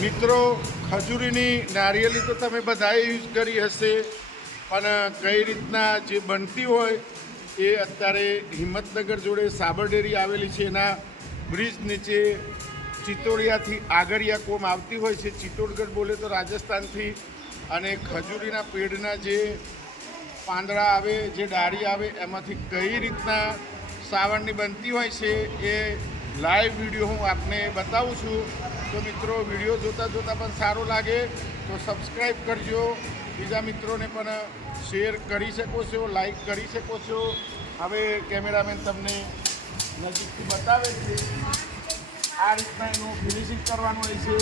મિત્રો ખજૂરીની નારિયેળી તો તમે બધાએ યુઝ કરી હશે, પણ કઈ રીતના જે બનતી હોય એ અત્યારે હિંમતનગર જોડે સાબર ડેરી આવેલી છે એના બ્રિજ નીચે ચિત્તોડિયાથી આગળિયા કોમ આવતી હોય છે. ચિત્તોડગઢ બોલે તો રાજસ્થાનથી. અને ખજૂરીના પેડના જે પાંદડા આવે, જે ડાળી આવે, એમાંથી કઈ રીતના સાવણની બનતી હોય છે એ લાઈવ વિડીયો હું આપને બતાવું છું. તો મિત્રો વિડીયો જોતાં જોતાં પણ સારો લાગે તો સબસ્ક્રાઈબ કરજો, બીજા મિત્રોને પણ શેર કરી શકો છો, લાઈક કરી શકો છો. હવે કેમેરામેન તમને નજીકથી બતાવે છે. આ રીતના એનું ફિનિશિંગ કરવાનું હોય છે.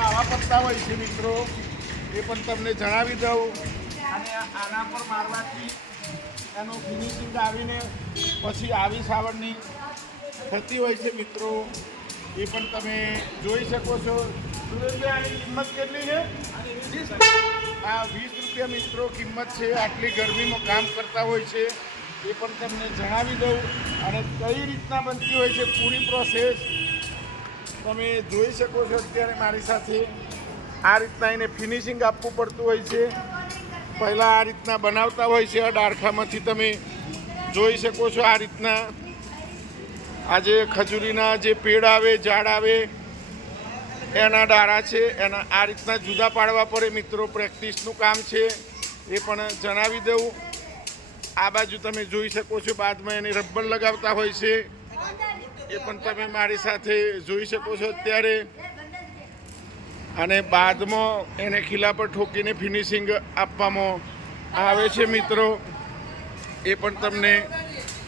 આવા પત્તા હોય છે મિત્રો, એ પણ તમને જણાવી દઉં. અને આના પર મારવાથી એનું ફિનિશિંગ આવીને પછી આવી સાવણની થતી હોય છે મિત્રો, એ પણ તમે જોઈ શકો છો. સુરેશભાઈ, આની કિંમત કેટલી છે? આ 20 રૂપિયા મિત્રો કિંમત છે. આટલી ગરમીમાં કામ કરતા હોય છે એ પણ તમને જણાવી દઉં. અને કઈ રીતના બનતી હોય છે પૂરી પ્રોસેસ તમે જોઈ શકો છો. અત્યારે મારી સાથે આ રીતના એને ફિનિશિંગ આપવું પડતું હોય છે. પહેલાં આ રીતના બનાવતા હોય છે. આ ડાળખામાંથી તમે જોઈ શકો છો. આ રીતના આ જે ખજૂરીના જે પેડ આવે, ઝાડ આવે, એના ડાળા છે, એના આ રીતના જુદા પાડવા પડે મિત્રો. પ્રેક્ટિસનું કામ છે એ પણ જણાવી દઉં. આ બાજુ તમે જોઈ શકો છો, બાદમાં એને રબર લગાવતા હોય છે એ પણ તમે મારી સાથે જોઈ શકો છો અત્યારે. અને બાદમાં એને ખીલા પર ઠોકીને ફિનિશિંગ આપવામાં આવે છે મિત્રો, એ પણ તમને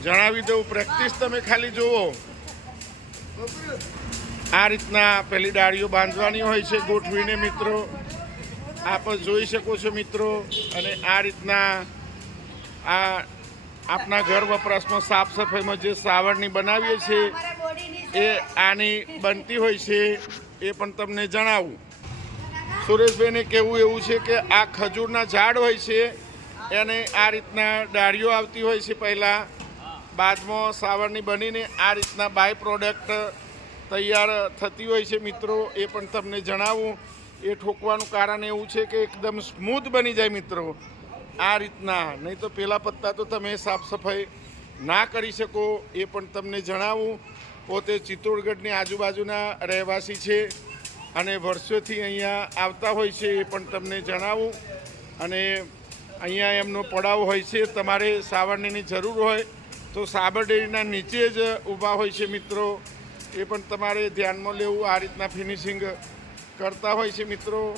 જણાવી દઉં. પ્રેક્ટિસ તમે ખાલી જુઓ. આ રીતના પેલી ડાળીઓ બાંધવાની હોય છે ગોઠવીને મિત્રો, આપ જોઈ શકો છો મિત્રો. અને આ રીતના આ આપણા ઘર વપરાશમાં સાફ સફાઈમાં જે સાવરણી બનાવીએ છીએ એ આની બનતી હોય છે, એ પણ તમને જણાવું. સુરેશભાઈને કહેવું એવું છે કે આ ખજૂરના ઝાડ હોય છે એને આ રીતના ડાળીઓ આવતી હોય છે પહેલાં, બાદમાં સાવરણી બનીને આ રીતના બાય પ્રોડક્ટ તૈયાર થતી હોય છે મિત્રો, એ પણ તમને જણાવું. એ ઠોકવાનું કારણ એવું છે કે એકદમ સ્મૂથ બની જાય મિત્રો આ રીતના. નહીં તો પેલા પત્તા તો તમે સાફ સફાઈ ના કરી શકો, એ પણ તમને જણાવું. પોતે ચિત્તોડગઢની આજુબાજુના રહેવાસી છે અને વર્ષોથી અહીંયા આવતા હોય છે, એ પણ તમને જણાવું. અને અહીંયા એમનો પડાવ હોય છે. તમારે સાવરણીની જરૂર હોય તો સાબર ડેરીના નીચે જ ઊભા હોય છે મિત્રો, એ પણ તમારે ધ્યાનમાં લેવું. આ રીતના ફિનિશિંગ કરતા હોય છે મિત્રો.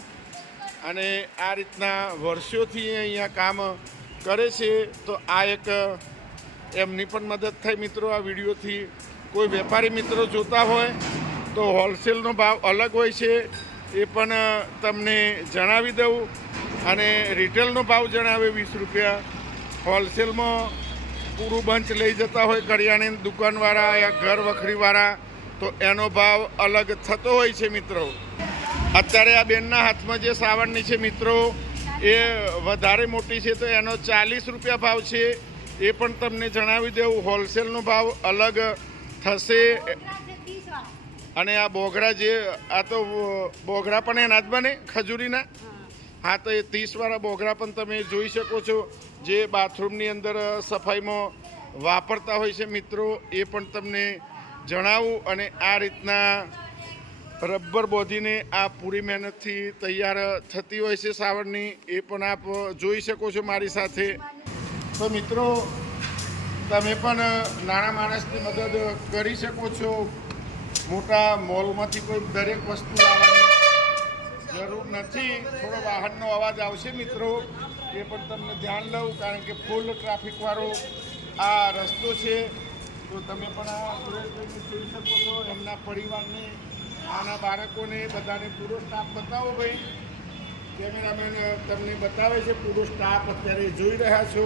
અને આ રીતના વર્ષોથી અહીંયા કામ કરે છે. તો આ એક એમની પણ મદદ થાય મિત્રો આ વિડીયોથી. કોઈ વેપારી મિત્રો જોતા હોય તો હોલસેલનો ભાવ અલગ હોય છે, એ પણ તમને જણાવી દઉં. અને રિટેલનો ભાવ જણાવે 20 રૂપિયા. હોલસેલમાં પૂરું બંચ લઈ જતા હોય કરિયાણાની દુકાનવાળા યા ઘર વખરીવાળા, તો એનો ભાવ અલગ થતો હોય છે મિત્રો. અત્યારે આ બેનના હાથમાં જે સાવરણી છે મિત્રો એ વધારે મોટી છે, તો એનો 40 રૂપિયા ભાવ છે, એ પણ તમને જણાવી દેવું. હોલસેલનો ભાવ અલગ થશે. અને આ બોગડા જે આ તો બોગડા પણ એના જ બને ખજૂરીના. હા, તો એ 30વાળા બોગડા પણ તમે જોઈ શકો છો, જે બાથરૂમની અંદર સફાઈમાં વાપરતા હોય છે મિત્રો, એ પણ તમને જણાવું. અને આ રીતના રબર બોધીને આ પૂરી મહેનતથી તૈયાર થતી હોય છે સાવરણી, એ પણ આપ જોઈ શકો છો મારી સાથે. તો મિત્રો તમે પણ નાના માણસની મદદ કરી શકો છો. મોટા મોલમાંથી કોઈ દરેક વસ્તુ લાવવાની જરૂર નથી. થોડો વાહનનો અવાજ આવશે મિત્રો, એ પણ તમને ધ્યાન લઉં, કારણ કે ફૂલ ટ્રાફિકવાળો આ રસ્તો છે. તો તમે પણ આ સુરેશભાઈને જોઈ શકો છો, એમના પરિવારને, આના બાળકોને, બધાને પૂરો સ્ટાફ બતાવો ભાઈ. કેમેરામેન તમને બતાવે છે પૂરો સ્ટાફ અત્યારે જોઈ રહ્યા છો.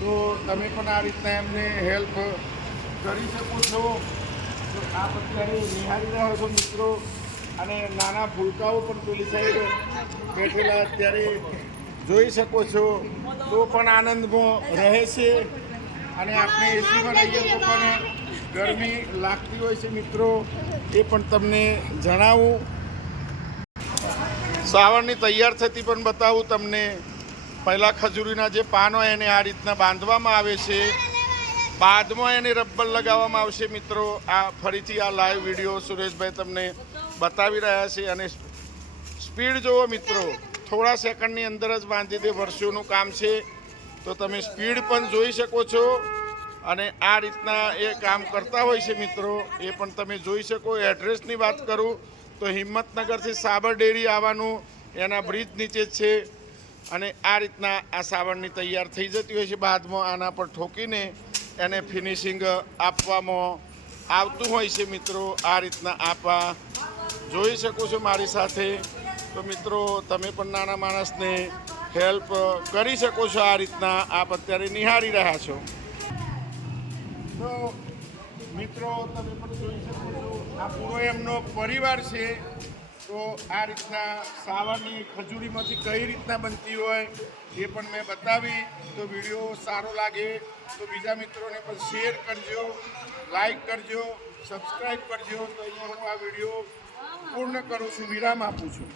તો તમે પણ આ રીતના એમને હેલ્પ કરી શકો છો. તો આપ અત્યારે નિહાળી રહ્યા છો મિત્રો. અને નાના ભૂલકાઓ પણ પેલી સાઈડ બેઠેલા અત્યારે જોઈ શકો છો. તો પણ આનંદમાં રહે છે. અને આપણે એસીમાં રહીએ તો પણ ગરમી લાગતી હોય છે મિત્રો, એ પણ તમને જણાવું. સાવરની તૈયાર થતી પણ બતાવું તમને. પહેલાં ખજૂરીના જે પાન હોય એને આ રીતના બાંધવામાં આવે છે, બાદમાં એને રબર લગાવવામાં આવશે મિત્રો. આ ફરીથી આ લાઈવ વિડીયો સુરેશભાઈ તમને બતાવી રહ્યા છે. અને સ્પીડ જુઓ મિત્રો, થોડા સેકન્ડની અંદર જ બાંધી દે. વર્ષોનું કામ છે, તો તમે સ્પીડ પણ જોઈ શકો છો. અને આ રીતના એ કામ કરતા હોય છે મિત્રો, એ પણ તમે જોઈ શકો. એડ્રેસની વાત કરું તો હિંમતનગરથી સાબર ડેરી આવવાનું, એના બ્રિજ નીચે જ છે. અને આ રીતના આ સાવરની તૈયાર થઈ જતી હોય છે. બાદમાં આના પર ઠોકીને એને ફિનિશિંગ આપવામાં આવતું હોય છે મિત્રો. આ રીતના આપવા જોઈ શકો છો મારી સાથે. તો મિત્રો તમે પણ નાના માણસને હેલ્પ કરી શકો છો. આ રીતના આપ અત્યારે નિહાળી રહ્યા છો. તો મિત્રો તમે પણ જોઈ શકો છો, આ પૂરો એમનો પરિવાર છે. તો આ રીતના સાવરની ખજૂરીમાંથી કઈ રીતના બનતી હોય એ પણ મેં બતાવી. તો વિડીયો સારો લાગે તો બીજા મિત્રોને પણ શેર કરજો, લાઈક કરજો, સબસ્ક્રાઈબ કરજો. તો અહીંયા હું આ વિડીયો પૂર્ણ કરું છું, વિરામ આપું છું.